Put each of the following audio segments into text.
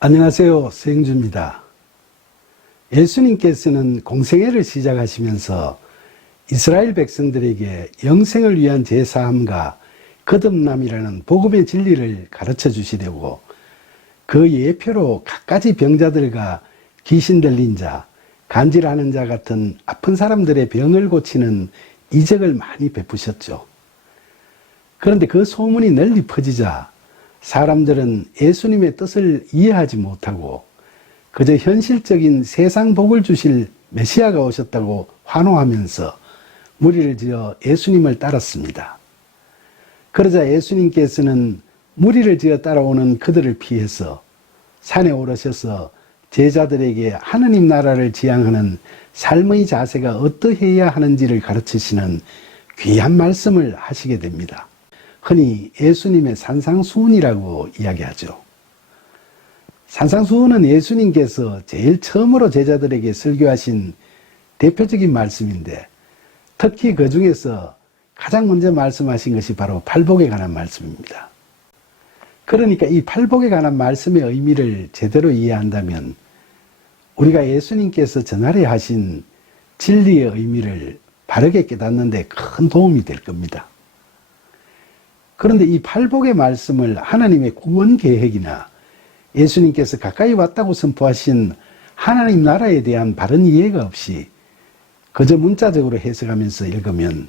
안녕하세요. 서영주입니다. 예수님께서는 공생애를 시작하시면서 이스라엘 백성들에게 영생을 위한 제사함과 거듭남이라는 복음의 진리를 가르쳐 주시려고 그 예표로 갖가지 병자들과 귀신 들린 자, 간질하는 자 같은 아픈 사람들의 병을 고치는 이적을 많이 베푸셨죠. 그런데 그 소문이 널리 퍼지자 사람들은 예수님의 뜻을 이해하지 못하고 그저 현실적인 세상 복을 주실 메시아가 오셨다고 환호하면서 무리를 지어 예수님을 따랐습니다. 그러자 예수님께서는 무리를 지어 따라오는 그들을 피해서 산에 오르셔서 제자들에게 하느님 나라를 지향하는 삶의 자세가 어떠해야 하는지를 가르치시는 귀한 말씀을 하시게 됩니다. 흔히 예수님의 산상수훈이라고 이야기하죠. 산상수훈은 예수님께서 제일 처음으로 제자들에게 설교하신 대표적인 말씀인데 특히 그 중에서 가장 먼저 말씀하신 것이 바로 팔복에 관한 말씀입니다. 그러니까 이 팔복에 관한 말씀의 의미를 제대로 이해한다면 우리가 예수님께서 전하려 하신 진리의 의미를 바르게 깨닫는 데 큰 도움이 될 겁니다. 그런데 이 팔복의 말씀을 하나님의 구원 계획이나 예수님께서 가까이 왔다고 선포하신 하나님 나라에 대한 바른 이해가 없이 그저 문자적으로 해석하면서 읽으면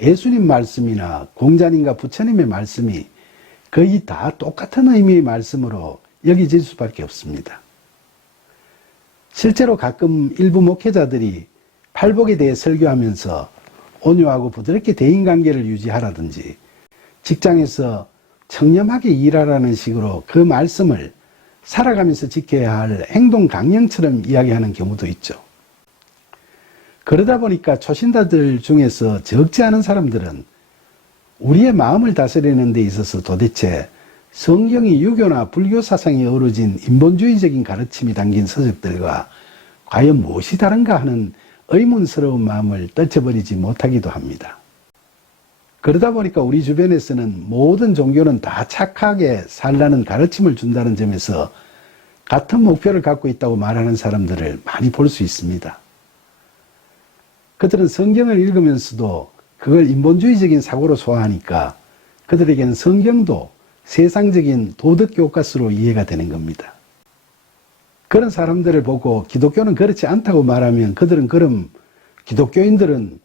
예수님 말씀이나 공자님과 부처님의 말씀이 거의 다 똑같은 의미의 말씀으로 여겨질 수밖에 없습니다. 실제로 가끔 일부 목회자들이 팔복에 대해 설교하면서 온유하고 부드럽게 대인관계를 유지하라든지 직장에서 청렴하게 일하라는 식으로 그 말씀을 살아가면서 지켜야 할 행동 강령처럼 이야기하는 경우도 있죠. 그러다 보니까 초신자들 중에서 적지 않은 사람들은 우리의 마음을 다스리는 데 있어서 도대체 성경이 유교나 불교 사상에 어우러진 인본주의적인 가르침이 담긴 서적들과 과연 무엇이 다른가 하는 의문스러운 마음을 떨쳐버리지 못하기도 합니다. 그러다 보니까 우리 주변에서는 모든 종교는 다 착하게 살라는 가르침을 준다는 점에서 같은 목표를 갖고 있다고 말하는 사람들을 많이 볼 수 있습니다. 그들은 성경을 읽으면서도 그걸 인본주의적인 사고로 소화하니까 그들에게는 성경도 세상적인 도덕 교과서로 이해가 되는 겁니다. 그런 사람들을 보고 기독교는 그렇지 않다고 말하면 그들은 그럼 기독교인들은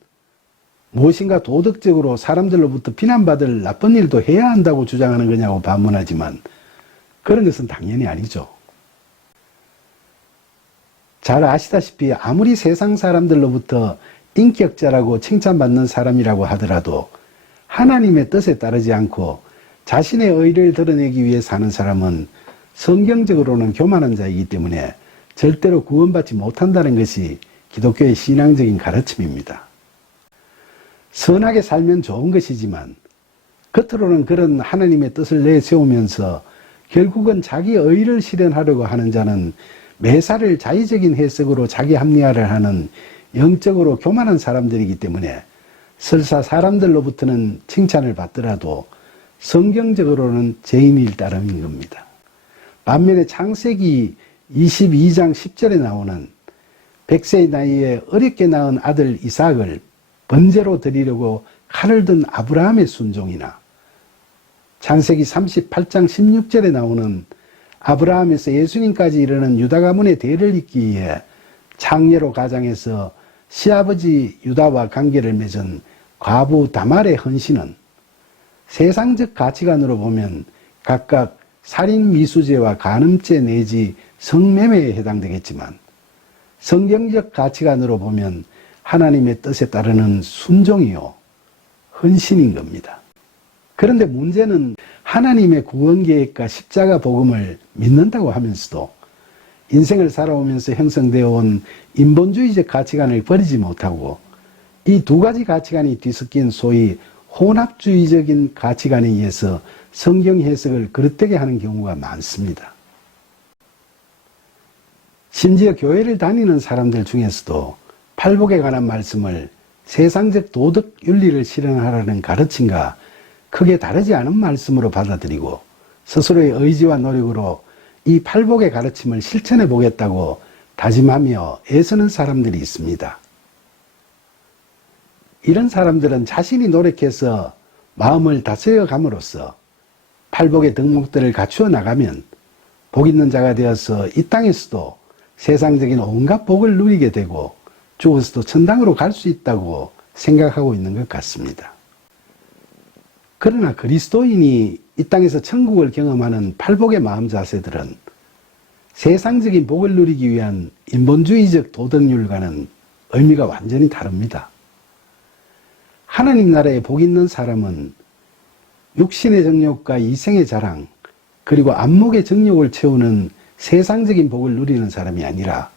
무엇인가 도덕적으로 사람들로부터 비난받을 나쁜 일도 해야 한다고 주장하는 거냐고 반문하지만 그런 것은 당연히 아니죠. 잘 아시다시피 아무리 세상 사람들로부터 인격자라고 칭찬받는 사람이라고 하더라도 하나님의 뜻에 따르지 않고 자신의 의를 드러내기 위해 사는 사람은 성경적으로는 교만한 자이기 때문에 절대로 구원받지 못한다는 것이 기독교의 신앙적인 가르침입니다. 선하게 살면 좋은 것이지만 겉으로는 그런 하나님의 뜻을 내세우면서 결국은 자기 의를 실현하려고 하는 자는 매사를 자의적인 해석으로 자기 합리화를 하는 영적으로 교만한 사람들이기 때문에 설사 사람들로부터는 칭찬을 받더라도 성경적으로는 죄인일 따름인 겁니다. 반면에 창세기 22장 10절에 나오는 100세의 나이에 어렵게 낳은 아들 이삭을 번제로 드리려고 칼을 든 아브라함의 순종이나 창세기 38장 16절에 나오는 아브라함에서 예수님까지 이르는 유다 가문의 대를 잇기 위해 창녀로 가장해서 시아버지 유다와 관계를 맺은 과부 다말의 헌신은 세상적 가치관으로 보면 각각 살인미수죄와 간음죄 내지 성매매에 해당되겠지만 성경적 가치관으로 보면 하나님의 뜻에 따르는 순종이요 헌신인 겁니다. 그런데 문제는 하나님의 구원계획과 십자가 복음을 믿는다고 하면서도 인생을 살아오면서 형성되어 온 인본주의적 가치관을 버리지 못하고 이 두 가지 가치관이 뒤섞인 소위 혼합주의적인 가치관에 의해서 성경 해석을 그릇되게 하는 경우가 많습니다. 심지어 교회를 다니는 사람들 중에서도 팔복에 관한 말씀을 세상적 도덕 윤리를 실현하라는 가르침과 크게 다르지 않은 말씀으로 받아들이고 스스로의 의지와 노력으로 이 팔복의 가르침을 실천해 보겠다고 다짐하며 애쓰는 사람들이 있습니다. 이런 사람들은 자신이 노력해서 마음을 다스려 감으로써 팔복의 덕목들을 갖추어 나가면 복 있는 자가 되어서 이 땅에서도 세상적인 온갖 복을 누리게 되고 죽어서도 천당으로 갈 수 있다고 생각하고 있는 것 같습니다. 그러나 그리스도인이 이 땅에서 천국을 경험하는 팔복의 마음 자세들은 세상적인 복을 누리기 위한 인본주의적 도덕률과는 의미가 완전히 다릅니다. 하나님 나라에 복 있는 사람은 육신의 정욕과 이생의 자랑, 그리고 안목의 정욕을 채우는 세상적인 복을 누리는 사람이 아니라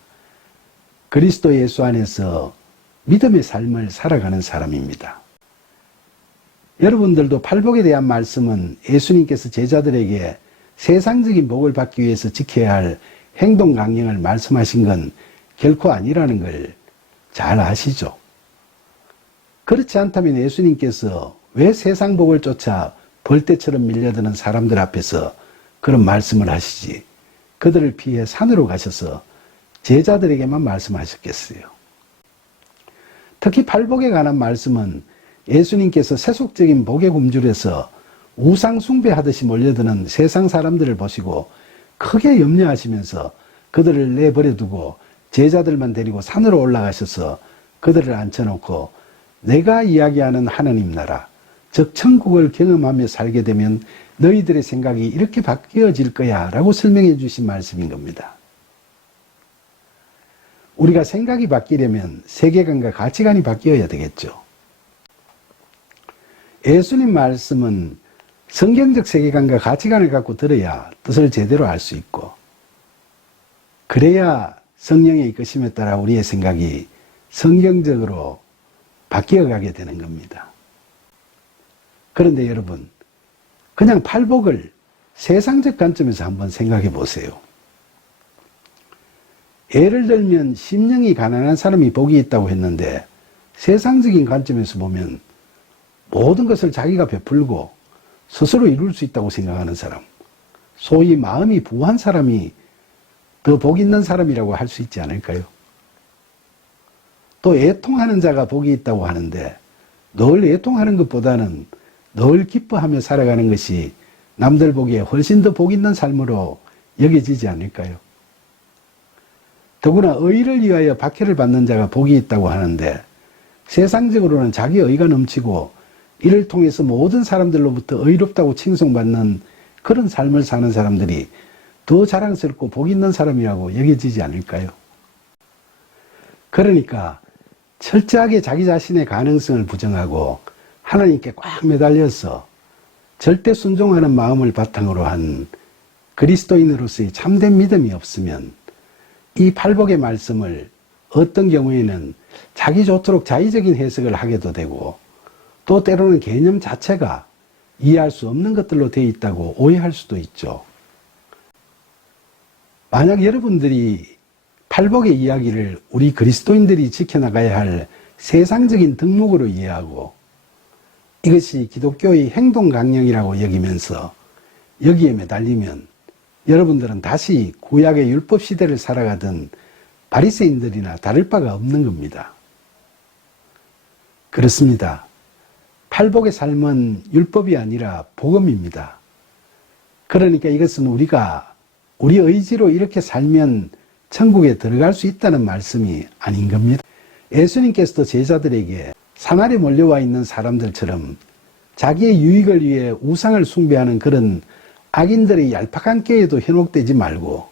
그리스도 예수 안에서 믿음의 삶을 살아가는 사람입니다. 여러분들도 팔복에 대한 말씀은 예수님께서 제자들에게 세상적인 복을 받기 위해서 지켜야 할 행동 강령을 말씀하신 건 결코 아니라는 걸 잘 아시죠? 그렇지 않다면 예수님께서 왜 세상 복을 쫓아 벌떼처럼 밀려드는 사람들 앞에서 그런 말씀을 하시지 그들을 피해 산으로 가셔서 제자들에게만 말씀하셨겠어요? 특히 팔복에 관한 말씀은 예수님께서 세속적인 복의 굶주려서 우상 숭배하듯이 몰려드는 세상 사람들을 보시고 크게 염려하시면서 그들을 내버려두고 제자들만 데리고 산으로 올라가셔서 그들을 앉혀놓고 내가 이야기하는 하나님 나라, 즉 천국을 경험하며 살게 되면 너희들의 생각이 이렇게 바뀌어질 거야 라고 설명해 주신 말씀인 겁니다. 우리가 생각이 바뀌려면 세계관과 가치관이 바뀌어야 되겠죠. 예수님 말씀은 성경적 세계관과 가치관을 갖고 들어야 뜻을 제대로 알 수 있고 그래야 성령의 이끄심에 따라 우리의 생각이 성경적으로 바뀌어가게 되는 겁니다. 그런데 여러분, 그냥 팔복을 세상적 관점에서 한번 생각해 보세요. 예를 들면 심령이 가난한 사람이 복이 있다고 했는데 세상적인 관점에서 보면 모든 것을 자기가 베풀고 스스로 이룰 수 있다고 생각하는 사람, 소위 마음이 부한 사람이 더 복 있는 사람이라고 할 수 있지 않을까요? 또 애통하는 자가 복이 있다고 하는데 늘 애통하는 것보다는 늘 기뻐하며 살아가는 것이 남들 보기에 훨씬 더 복 있는 삶으로 여겨지지 않을까요? 더구나 의를 위하여 박해를 받는 자가 복이 있다고 하는데 세상적으로는 자기 의가 넘치고 이를 통해서 모든 사람들로부터 의롭다고 칭송받는 그런 삶을 사는 사람들이 더 자랑스럽고 복 있는 사람이라고 여겨지지 않을까요? 그러니까 철저하게 자기 자신의 가능성을 부정하고 하나님께 꽉 매달려서 절대 순종하는 마음을 바탕으로 한 그리스도인으로서의 참된 믿음이 없으면 이 팔복의 말씀을 어떤 경우에는 자기 좋도록 자의적인 해석을 하게도 되고 또 때로는 개념 자체가 이해할 수 없는 것들로 되어 있다고 오해할 수도 있죠. 만약 여러분들이 팔복의 이야기를 우리 그리스도인들이 지켜나가야 할 세상적인 덕목으로 이해하고 이것이 기독교의 행동 강령이라고 여기면서 여기에 매달리면 여러분들은 다시 구약의 율법 시대를 살아가던 바리새인들이나 다를 바가 없는 겁니다. 그렇습니다. 팔복의 삶은 율법이 아니라 복음입니다. 그러니까 이것은 우리가 우리 의지로 이렇게 살면 천국에 들어갈 수 있다는 말씀이 아닌 겁니다. 예수님께서도 제자들에게 산 아래 몰려와 있는 사람들처럼 자기의 유익을 위해 우상을 숭배하는 그런 악인들의 얄팍한 꾀에도 현혹되지 말고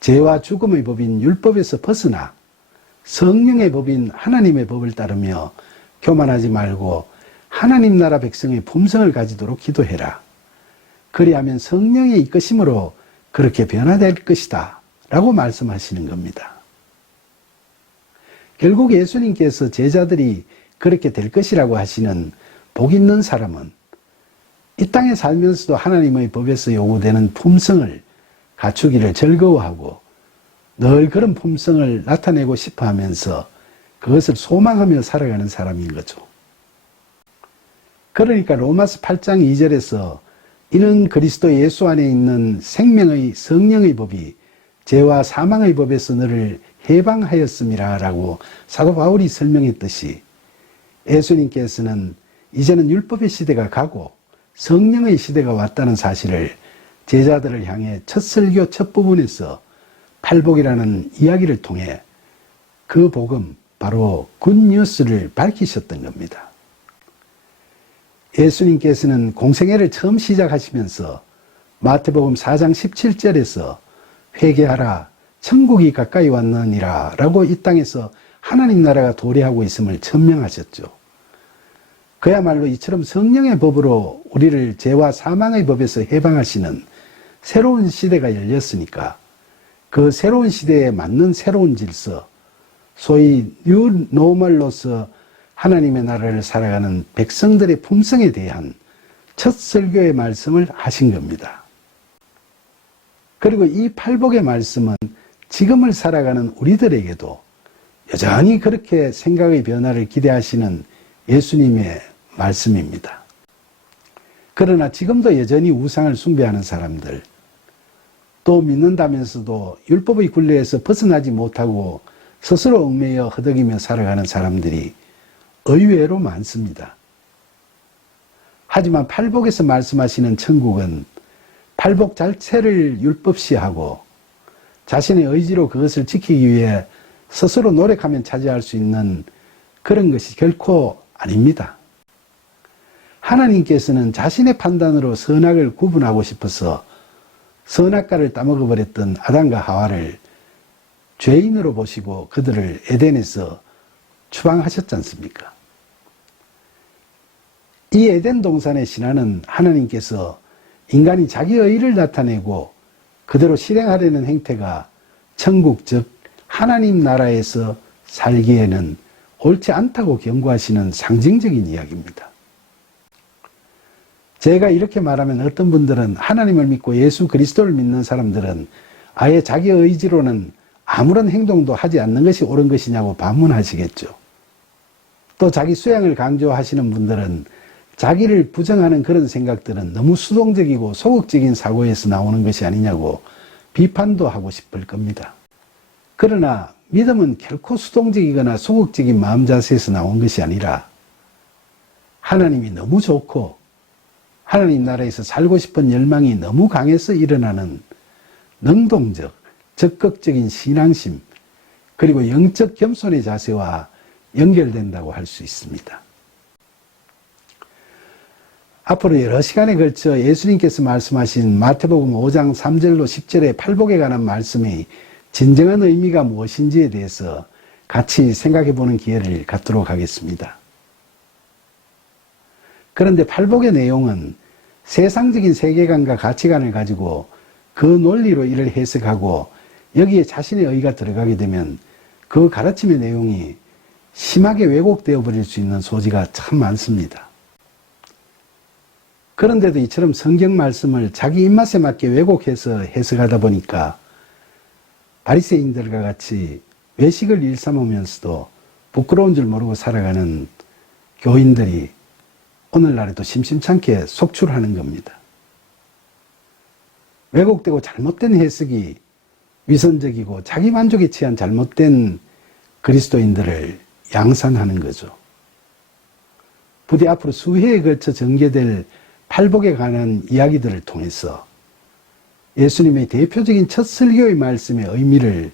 죄와 죽음의 법인 율법에서 벗어나 성령의 법인 하나님의 법을 따르며 교만하지 말고 하나님 나라 백성의 품성을 가지도록 기도해라. 그리하면 성령의 이끄심으로 그렇게 변화될 것이다 라고 말씀하시는 겁니다. 결국 예수님께서 제자들이 그렇게 될 것이라고 하시는 복 있는 사람은 이 땅에 살면서도 하나님의 법에서 요구되는 품성을 갖추기를 즐거워하고 늘 그런 품성을 나타내고 싶어 하면서 그것을 소망하며 살아가는 사람인 거죠. 그러니까 로마서 8장 2절에서 이는 그리스도 예수 안에 있는 생명의 성령의 법이 죄와 사망의 법에서 너를 해방하였음이라 라고 사도 바울이 설명했듯이 예수님께서는 이제는 율법의 시대가 가고 성령의 시대가 왔다는 사실을 제자들을 향해 첫 설교 첫 부분에서 팔복이라는 이야기를 통해 그 복음, 바로 굿뉴스를 밝히셨던 겁니다. 예수님께서는 공생애를 처음 시작하시면서 마태복음 4장 17절에서 회개하라 천국이 가까이 왔느니라 라고 이 땅에서 하나님 나라가 도래하고 있음을 천명하셨죠. 그야말로 이처럼 성령의 법으로 우리를 죄와 사망의 법에서 해방하시는 새로운 시대가 열렸으니까 그 새로운 시대에 맞는 새로운 질서, 소위 뉴 노멀로서 하나님의 나라를 살아가는 백성들의 품성에 대한 첫 설교의 말씀을 하신 겁니다. 그리고 이 팔복의 말씀은 지금을 살아가는 우리들에게도 여전히 그렇게 생각의 변화를 기대하시는 예수님의 말씀입니다. 그러나 지금도 여전히 우상을 숭배하는 사람들, 또 믿는다면서도 율법의 굴레에서 벗어나지 못하고 스스로 얽매여 허덕이며 살아가는 사람들이 의외로 많습니다. 하지만 팔복에서 말씀하시는 천국은 팔복 자체를 율법시하고 자신의 의지로 그것을 지키기 위해 스스로 노력하면 차지할 수 있는 그런 것이 결코 아닙니다. 하나님께서는 자신의 판단으로 선악을 구분하고 싶어서 선악과를 따먹어버렸던 아담과 하와를 죄인으로 보시고 그들을 에덴에서 추방하셨지 않습니까? 이 에덴 동산의 신화는 하나님께서 인간이 자기의 의를 나타내고 그대로 실행하려는 행태가 천국 즉 하나님 나라에서 살기에는 옳지 않다고 경고하시는 상징적인 이야기입니다. 제가 이렇게 말하면 어떤 분들은 하나님을 믿고 예수 그리스도를 믿는 사람들은 아예 자기 의지로는 아무런 행동도 하지 않는 것이 옳은 것이냐고 반문하시겠죠. 또 자기 수양을 강조하시는 분들은 자기를 부정하는 그런 생각들은 너무 수동적이고 소극적인 사고에서 나오는 것이 아니냐고 비판도 하고 싶을 겁니다. 그러나 믿음은 결코 수동적이거나 소극적인 마음 자세에서 나온 것이 아니라 하나님이 너무 좋고 하나님 나라에서 살고 싶은 열망이 너무 강해서 일어나는 능동적, 적극적인 신앙심, 그리고 영적 겸손의 자세와 연결된다고 할 수 있습니다. 앞으로 여러 시간에 걸쳐 예수님께서 말씀하신 마태복음 5장 3절로 10절의 팔복에 관한 말씀이 진정한 의미가 무엇인지에 대해서 같이 생각해 보는 기회를 갖도록 하겠습니다. 그런데 팔복의 내용은 세상적인 세계관과 가치관을 가지고 그 논리로 이를 해석하고 여기에 자신의 의가 들어가게 되면 그 가르침의 내용이 심하게 왜곡되어 버릴 수 있는 소지가 참 많습니다. 그런데도 이처럼 성경 말씀을 자기 입맛에 맞게 왜곡해서 해석하다 보니까 바리새인들과 같이 외식을 일삼으면서도 부끄러운 줄 모르고 살아가는 교인들이 오늘날에도 심심찮게 속출하는 겁니다. 왜곡되고 잘못된 해석이 위선적이고 자기 만족에 취한 잘못된 그리스도인들을 양산하는 거죠. 부디 앞으로 수회에 걸쳐 전개될 팔복에 관한 이야기들을 통해서 예수님의 대표적인 첫 설교의 말씀의 의미를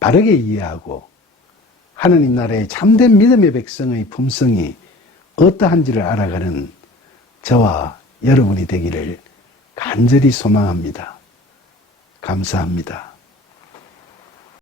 바르게 이해하고 하나님 나라의 참된 믿음의 백성의 품성이 어떠한지를 알아가는 저와 여러분이 되기를 간절히 소망합니다. 감사합니다.